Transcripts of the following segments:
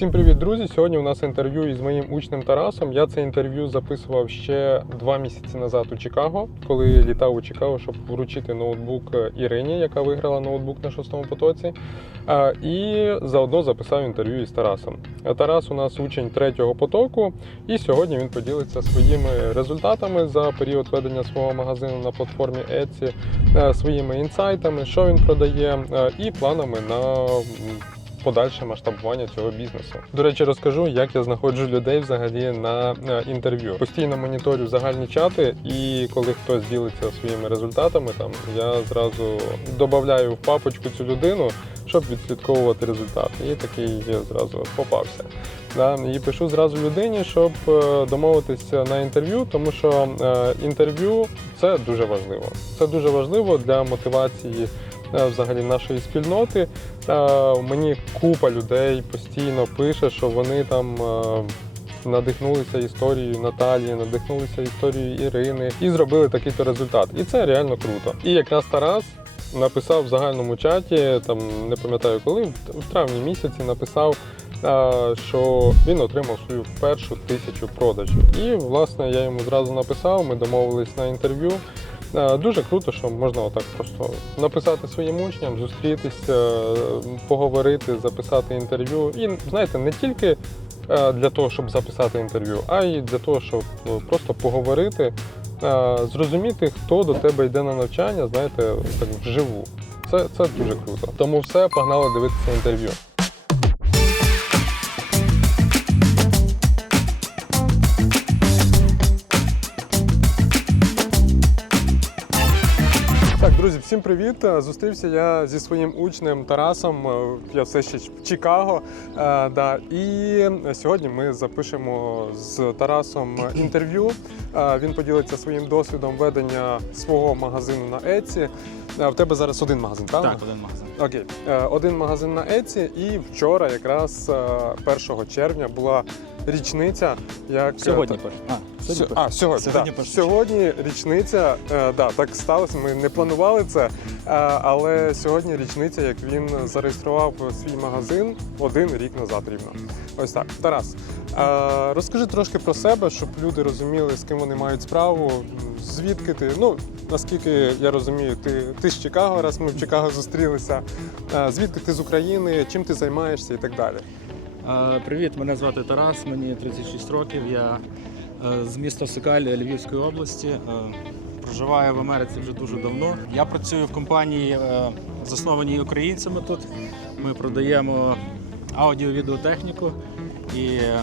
Всім привіт, друзі! Сьогодні у нас інтерв'ю із моїм учнем Тарасом. Я це інтерв'ю записував ще два місяці назад у Чикаго, коли літав у Чикаго, щоб вручити ноутбук Ірині, яка виграла ноутбук на шостому потоці. І заодно записав інтерв'ю із Тарасом. Тарас у нас учень третього потоку, і сьогодні він поділиться своїми результатами за період ведення свого магазину на платформі Etsy, е, своїми інсайтами, що він продає, е, і планами на подальше масштабування цього бізнесу. До речі, розкажу, як я знаходжу людей взагалі на е, інтерв'ю. Постійно моніторю загальні чати, і коли хтось ділиться своїми результатами, там я зразу додаю в папочку цю людину, щоб відслідковувати результати. І такий зразу попався. Да, і пишу зразу людині, щоб е, домовитися на інтерв'ю, тому що е, інтерв'ю це дуже важливо. Це дуже важливо для мотивації взагалі нашої спільноти. Е, Мені купа людей постійно пише, що вони там. е, Надихнулися історією Наталії, надихнулися історією Ірини і зробили такий-то результат. І це реально круто. І якраз Тарас написав в загальному чаті, там не пам'ятаю коли, в в травні місяці написав, е, що він отримав свою першу тисячу продажів. І власне я йому зразу написав, ми домовились на інтерв'ю. Е, Дуже круто, що можна отак просто написати своїм учням, зустрітися, поговорити, записати інтерв'ю. І знаєте, не тільки е, для того, щоб записати інтерв'ю, а й для того, щоб е, просто поговорити, е, зрозуміти, хто до тебе йде на навчання, знаєте, так вживу. Це, це дуже круто. Тому все, погнали дивитися інтерв'ю. Друзі, всім привіт! Е, Зустрівся я зі своїм учнем Тарасом. е, Я все ще в Чикаго. Е, Да. І сьогодні ми запишемо з Тарасом інтерв'ю. Він поділиться своїм досвідом ведення свого магазину на Etsy. Е, В тебе зараз один магазин, правда? Так, один магазин. Окей, один магазин на Etsy, і вчора, якраз е, 1 червня, була річниця. Як Сьогодні. А, Сьо- сьогодні А, сьогодні, Сьогодні да. перше. сьогодні річниця. Е, да, так сталося. Ми не планували це. Е, але сьогодні річниця, як він зареєстрував свій магазин один рік назад рівно. Ось так. Тарас, е, розкажи трошки про себе, щоб люди розуміли, з ким вони мають справу. Звідки ти? Ну, наскільки я розумію, ти, ти з Чикаго, раз ми в Чикаго зустрілися. Е, звідки ти з України, чим ти займаєшся і так далі. Е, Привіт, мене звати Тарас, мені 36 років. Я з міста Сокаль Львівської області. Е, Проживаю в Америці вже дуже давно. Я працюю в компанії, е, заснованій українцями тут. Ми продаємо аудіо-відеотехніку і е,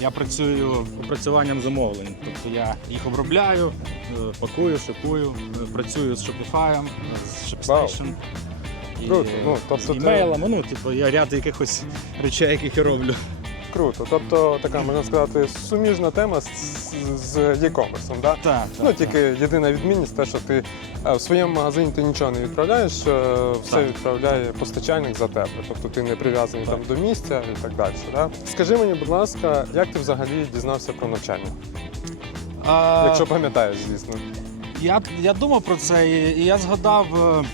я працюю опрацюванням замовлень. Тобто я їх обробляю, е, пакую, шипую, е, працюю з Shopify, е, з ShipStation. І, Круто. Ну, е, тобто з імейлами, ну, типу, я ряд якихось речей, яких я роблю. Круто. Тобто така можна сказати суміжна тема з, з e-commerce, да? Так, так, Ну так. тільки єдина відмінність те, що ти е, в своєму магазині ти нічого не відправляєш, е, все Так. відправляє постачальник за тебе. Тобто ти не прив'язаний Так. там до місця і так далі. Да? Скажи мені, будь ласка, як ти взагалі дізнався про навчання? А, Якщо пам'ятаєш, звісно. я, я думав про це, і, і я згадав, е,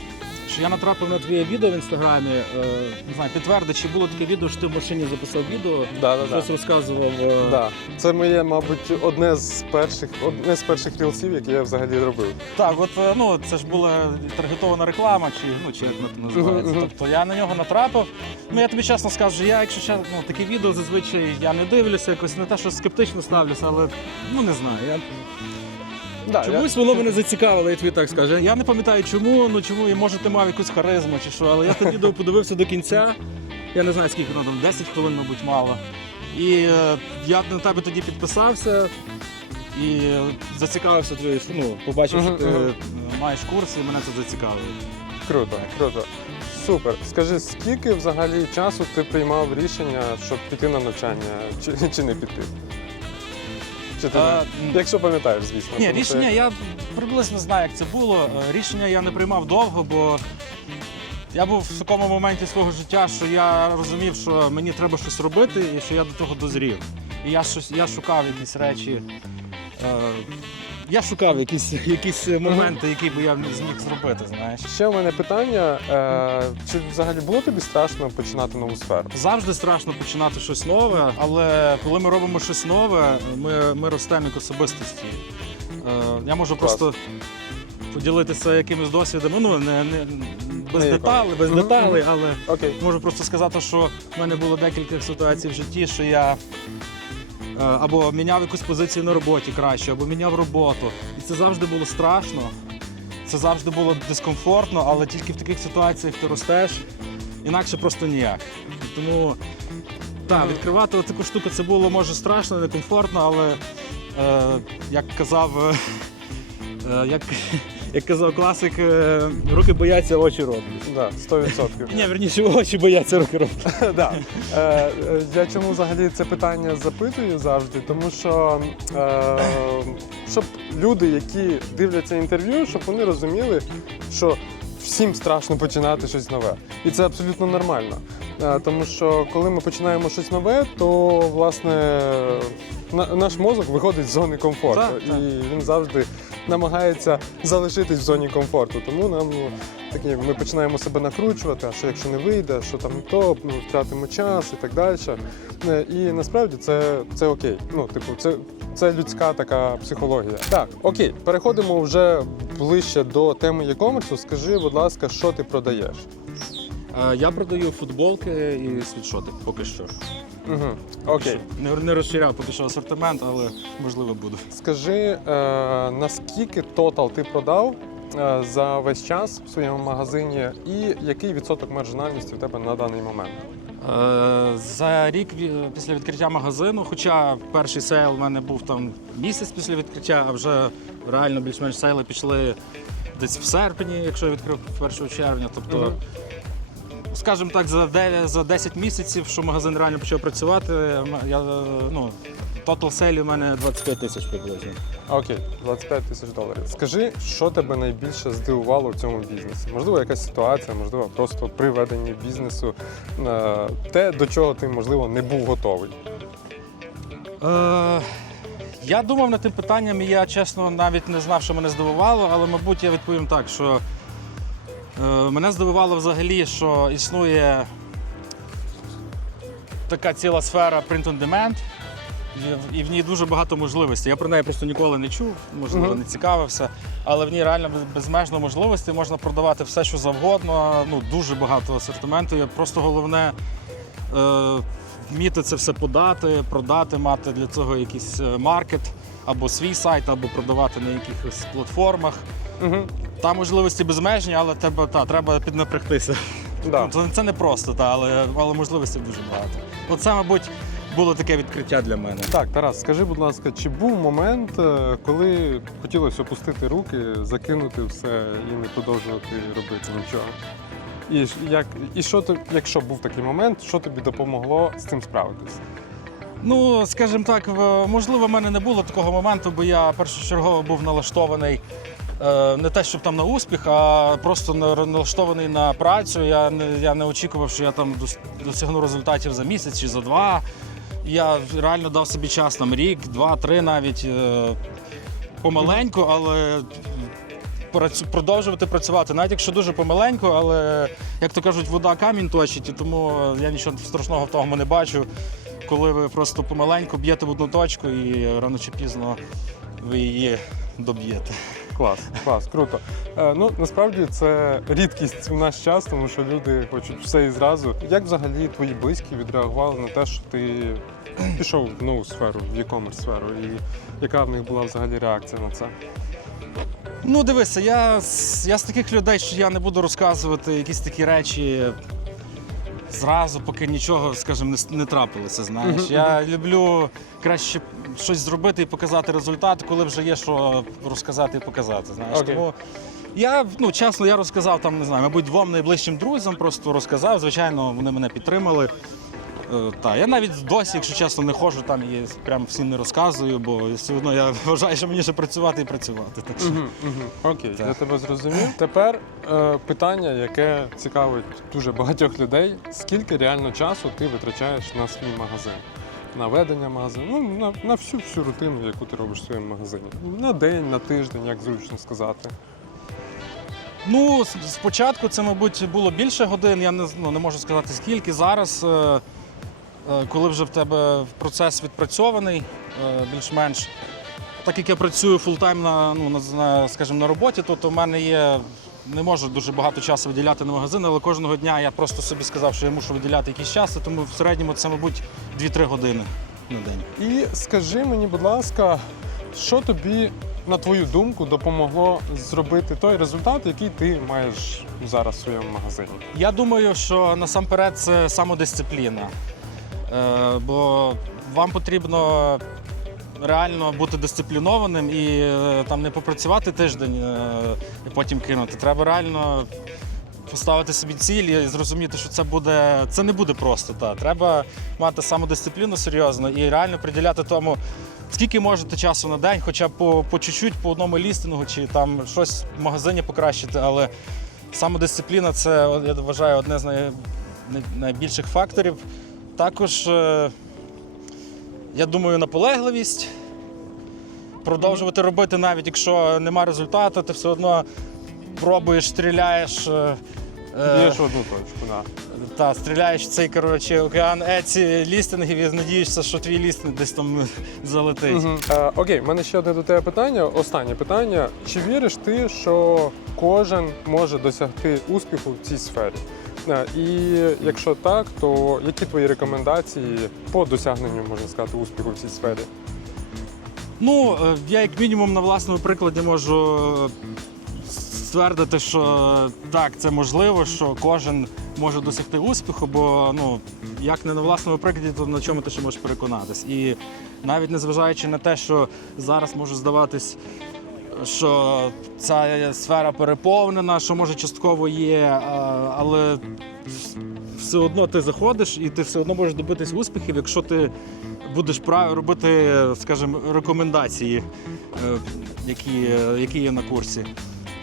що я натрапив на твоє відео в інстаграмі. е, Не знаю, підтверди, чи було таке відео, що ти в машині записав відео, Да, щось розказував. е, Да. Це моє, мабуть, одне з перших, одне з перших рілсів, які я взагалі робив. Так, от е, ну це ж була таргетована реклама, чи ну чи як називається. Мгм, мгм. Тобто я на нього натрапив. Ну я тобі чесно скажу, я, якщо чесно, ну, такі відео зазвичай я не дивлюся, якось не те, що скептично ставлюся, але ну не знаю. Я Да, Чомусь воно мене зацікавило, я тобі так скажу. Я не пам'ятаю чому, ну чому, і може ти мав якусь харизму чи що, але я те відео подивився до кінця. Я не знаю, скільки воно там, 10 хвилин, мабуть, мало. І е, я на тебе тоді підписався і зацікавився твоєю, ну, побачив, Мгм, що ти мгм. е, маєш курс, і мене це зацікавило. Круто, круто. Супер. Скажи, скільки взагалі часу ти приймав рішення, щоб піти на навчання, чи, чи не піти? Чи ти А. Якщо пам'ятаєш, звісно. Ні, тому рішення що- я приблизно знаю, як це було. Е, Рішення я не приймав довго, бо я був в такому моменті свого життя, що я розумів, що мені треба щось робити і що я до того дозрів. І я щось я шукав якісь речі. Е, я шукав якісь, якісь моменти, які би я зміг зробити, знаєш. Ще в мене питання: е, чи взагалі було тобі страшно починати нову сферу? Завжди страшно починати щось нове, але коли ми робимо щось нове, ми, ми ростемо як особистості. Е, я можу Клас. просто поділитися якимись досвідами. Ну, не, не, без деталей, без деталей, але Окей. можу просто сказати, що в мене було декілька ситуацій в житті, що я. Е, Або міняв якусь позицію на роботі краще, або міняв роботу. І це завжди було страшно, це завжди було дискомфортно, але тільки в таких ситуаціях ти ростеш, інакше просто ніяк. Тому так, відкривати таку штуку це було може страшно, некомфортно, але е, як казав, е, е, як, як казав класик, е, руки бояться, очі роблять. Да, 100%. Ні, верніше, очі бояться, руки роблять. да. е, е, я чому взагалі це питання запитую завжди? Тому що е, щоб люди, які дивляться інтерв'ю, щоб вони розуміли, що всім страшно починати щось нове. І це абсолютно нормально. Е, тому що коли ми починаємо щось нове, то власне наш мозок виходить з зони комфорту. Так, так. І він завжди намагається залишитись в зоні комфорту. Тому нам ну, такі, ми починаємо себе накручувати, а що якщо не вийде, що там то, ми втратимо час і так далі. Е, І насправді це, це окей. Ну, типу, це, це людська така психологія. Так, окей, переходимо вже ближче до теми e-commerce. Скажи, будь ласка, що ти продаєш? Е, Я продаю футболки і світшоти поки що. Угу. Окей. Не, не розширяв поки що асортимент, але можливо буду. Скажи, е, наскільки тотал ти продав е, за весь час в своєму магазині, і який відсоток маржинальності у тебе на даний момент? Е, За рік після відкриття магазину, хоча перший сейл у мене був там місяць після відкриття, а вже реально більш-менш сейли пішли десь в серпні, якщо я відкрив 1 червня. Тобто, Мгм. Скажімо так, за 9, за 10 місяців, що магазин реально почав працювати, я, е, ну, тотал сейлів у мене 25 тисяч приблизно. Окей, 25 тисяч доларів. Скажи, що тебе найбільше здивувало в цьому бізнесі? Можливо, якась ситуація, можливо, просто при веденні бізнесу, е, те, до чого ти, можливо, не був готовий. Е, я думав над тим питанням, і я чесно навіть не знав, що мене здивувало, але, мабуть, я відповім так, що мене здивувало взагалі, що існує така ціла сфера print on demand, і- і в ній дуже багато можливостей. Я про неї просто ніколи не чув, можливо, не цікавився, але в ній реально безмежно можливостей, можна продавати все, що завгодно, ну, дуже багато асортименту. Є Просто головне е, вміти це все подати, продати, мати для цього якийсь е, маркет або свій сайт, або продавати на якихось платформах. Там можливості безмежні, але тебе та, треба піднапрягтися. Да. Це, це не просто, та, але, але можливостей дуже багато. Оце, мабуть, було таке відкриття для мене. Так, Тарас, скажи, будь ласка, чи був момент, е, коли хотілося опустити руки, закинути все і не продовжувати робити нічого? І як і що ти, якщо був такий момент, що тобі допомогло з цим справитися? Ну, скажімо так, можливо, в мене не було такого моменту, бо я першочергово був налаштований не те, щоб там на успіх, а просто на- налаштований на працю. Я не, я не очікував, що я там дос- досягну результатів за місяць чи за два. Я реально дав собі час там рік, два, три навіть е, помаленьку, але продовжувати працювати, навіть якщо дуже помаленьку, але як то кажуть, вода камінь точить, і тому я нічого страшного в тому не бачу. Коли ви просто помаленьку б'єте в одну точку і рано чи пізно ви її доб'єте. Клас, клас, круто. Е, ну насправді це рідкість у наш час, тому що люди хочуть все і зразу. Як взагалі твої близькі відреагували на те, що ти пішов в нову сферу, в e-commerce сферу, і яка в них була взагалі реакція на це? Ну, дивися, я, з- я з таких людей, що я не буду розказувати якісь такі речі зразу, поки нічого, скажімо, не, не трапилося. Знаєш. Я люблю краще щось зробити і показати результат, коли вже є що розказати і показати. Знаєш. Окей. Тому я, ну, чесно, я розказав там, не знаю, мабуть, двом найближчим друзям просто розказав. Звичайно, вони мене підтримали. Е, Та, я навіть досі, якщо чесно, не ходжу там і прям всім не розказую, бо все одно я вважаю, що мені ще працювати і працювати. Так що. Угу, угу. Окей, Так. я тебе зрозумів. Тепер е, питання, яке цікавить дуже багатьох людей: скільки реально часу ти витрачаєш на свій магазин? на ведення магазину, ну, на, на всю всю рутину, яку ти робиш в своєму магазині. На день, на тиждень, як зручно сказати. Ну, спочатку це, мабуть, було більше годин. Я не, ну, не можу сказати скільки. Зараз, е, е, коли вже в тебе процес відпрацьований, е, більш-менш. Так як я працюю фултайм на, ну, на, скажімо, на роботі, то, то в мене є. Не можу дуже багато часу виділяти на магазин, але кожного дня я просто собі сказав, що я мушу виділяти якийсь час, тому в середньому це, мабуть, 2-3 години на день. І скажи мені, будь ласка, що тобі, на твою думку, допомогло зробити той результат, який ти маєш зараз в своєму магазині? Я думаю, що насамперед це самодисципліна. Е, бо вам потрібно реально бути дисциплінованим і е, там не попрацювати тиждень е, і потім кинути. Треба реально поставити собі ціль і зрозуміти, що це буде це не буде просто. Та. Треба мати самодисципліну серйозно і реально приділяти тому. Скільки можете часу на день, хоча б по, по чуть-чуть, по одному лістингу, чи там щось в магазині покращити, але самодисципліна це, я вважаю, одне з най- найбільших факторів. Також, е, я думаю, наполегливість. Продовжувати робити, навіть якщо нема результату, ти все одно пробуєш, стріляєш. е, е, Б'єш одну точку, да. та, стріляєш в цей коротше, океан еці лістингів і надієшся, що твій лістинг десь там залетить. Мгм. Е, окей, в мене ще одне до тебе питання. Останнє питання. Чи віриш ти, що кожен може досягти успіху в цій сфері? І якщо так, то які твої рекомендації по досягненню, можна сказати, успіху в цій сфері? Ну, е, я як мінімум на власному прикладі можу е, ствердити, що так, це можливо, що кожен може досягти успіху, бо ну, як не на власному прикладі, то на чому ти ще можеш переконатись. І навіть незважаючи на те, що зараз може здаватись, що ця сфера переповнена, що може частково є, але все одно ти заходиш і ти все одно можеш добитись успіхів, якщо ти будеш робити, скажімо, рекомендації, е, які, е, які є на курсі.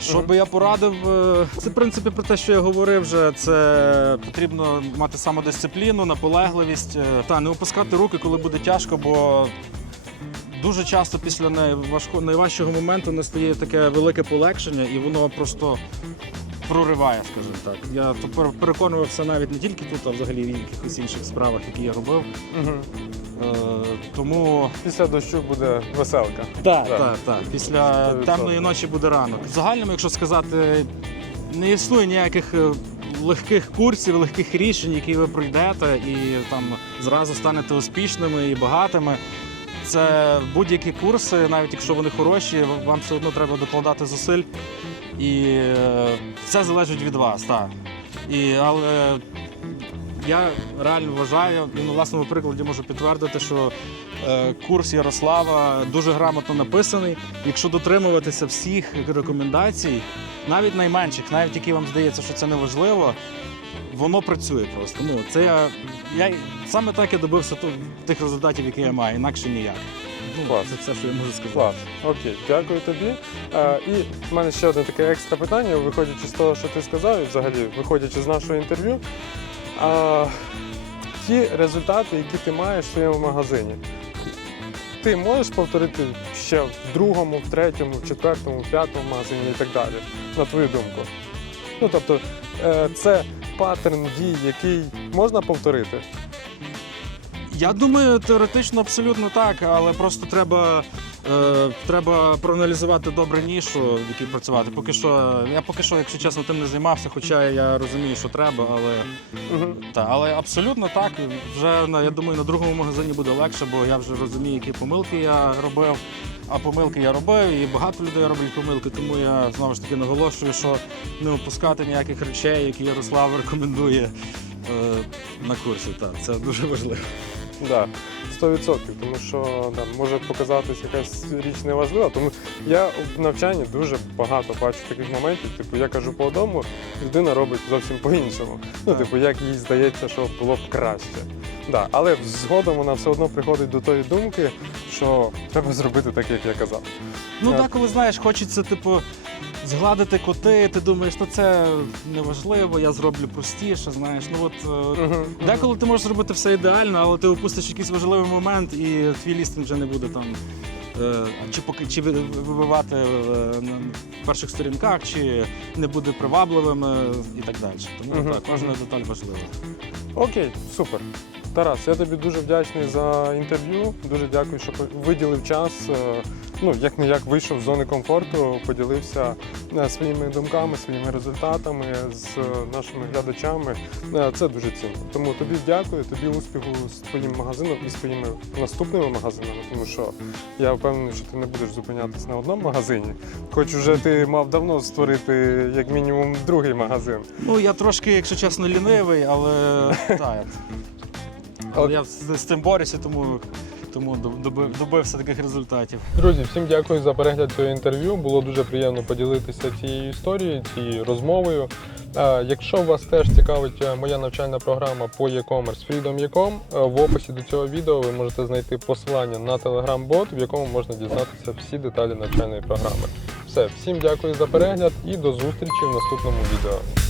Що би я порадив, е, це в принципі про те, що я говорив вже. Це потрібно мати самодисципліну, наполегливість е, та не опускати руки, коли буде тяжко, бо дуже часто після найважко, найважчого моменту настає таке велике полегшення, і воно просто прориває, скажімо так. Я тепер переконувався навіть не тільки тут, а взагалі в якихось інших справах, які я робив. Угу. Е, тому Після дощу буде веселка. так, Так. так. Після 100%. темної ночі буде ранок. В загальному, якщо сказати, не існує ніяких е, легких курсів, легких рішень, які ви пройдете, і там зразу станете успішними і багатими. Це будь-які курси, навіть якщо вони хороші, вам все одно треба докладати зусиль. І е, це залежить від вас, так. І, але я реально вважаю, і на власному прикладі можу підтвердити, що е, курс Ярослава дуже грамотно написаний. Якщо дотримуватися всіх рекомендацій, навіть найменших, навіть які вам здається, що це неважливо, воно працює просто. Ну, це я, я саме так я добився ту- тих результатів, які я маю, інакше ніяк. Ну, Клас. це все, що я можу сказати. Клас. Окей, дякую тобі. Е, і в мене ще одне таке екстра питання, виходячи з того, що ти сказав, і взагалі виходячи з нашого інтерв'ю. А, ті результати, які ти маєш в своєму магазині, ти можеш повторити ще в другому, в третьому, в четвертому, в п'ятому магазині і так далі, на твою думку. Ну тобто, е, це паттерн дій, який можна повторити. Я думаю, теоретично абсолютно так, але просто треба, е, треба проаналізувати добре нішу, в якій працювати. Поки що, я поки що, якщо чесно, тим не займався, хоча я розумію, що треба, але, Угу. та, але абсолютно так. Вже на- я думаю, на другому магазині буде легше, бо я вже розумію, які помилки я робив. А помилки я робив, і багато людей роблять помилки, тому я знову ж таки наголошую, що не опускати ніяких речей, які Ярослав рекомендує е, на курсі. Так, це дуже важливо. Да, 100%, тому що да, може показатись якась річ неважлива. Тому я в навчанні дуже багато бачу таких моментів. Типу, я кажу по одному, людина робить зовсім по-іншому. Ну, типу, як їй здається, що було б краще. Да, але згодом вона все одно приходить до тої думки, що треба зробити так, як я казав. Ну Так. так, коли знаєш, хочеться, типу, Згладити кути, ти думаєш, ну це неважливо, я зроблю простіше. Знаєш, ну от е, Мгм. деколи ти можеш зробити все ідеально, але ти опустиш якийсь важливий момент, і твій лістинг вже не буде там. е, Чи поки чи вибивати е, на перших сторінках, чи не буде привабливим і так далі. Тому Мгм. так, кожна деталь важлива. Окей, супер. Тарас, я тобі дуже вдячний за інтерв'ю. Дуже дякую, що виділив час. Ну, як не як вийшов з зони комфорту, поділився е, своїми думками, своїми результатами з е, нашими глядачами. Е, Це дуже цінно. Тому тобі дякую, тобі успіху з твоїм магазином і з твоїми наступними магазинами, тому що я впевнений, що ти не будеш зупинятись на одному магазині. Хоч вже ти мав давно створити як мінімум другий магазин. Ну я трошки, якщо чесно, лінивий, але так. Але я з цим борюся, тому, тому добив, добився таких результатів. Друзі, всім дякую за перегляд цього інтерв'ю. Було дуже приємно поділитися цією історією, цією розмовою. Якщо вас теж цікавить е, моя навчальна програма по e-commerce Freedom.com, е, в описі до цього відео ви можете знайти посилання на Telegram-бот, в якому можна дізнатися всі деталі навчальної програми. Все, всім дякую за перегляд і до зустрічі в наступному відео.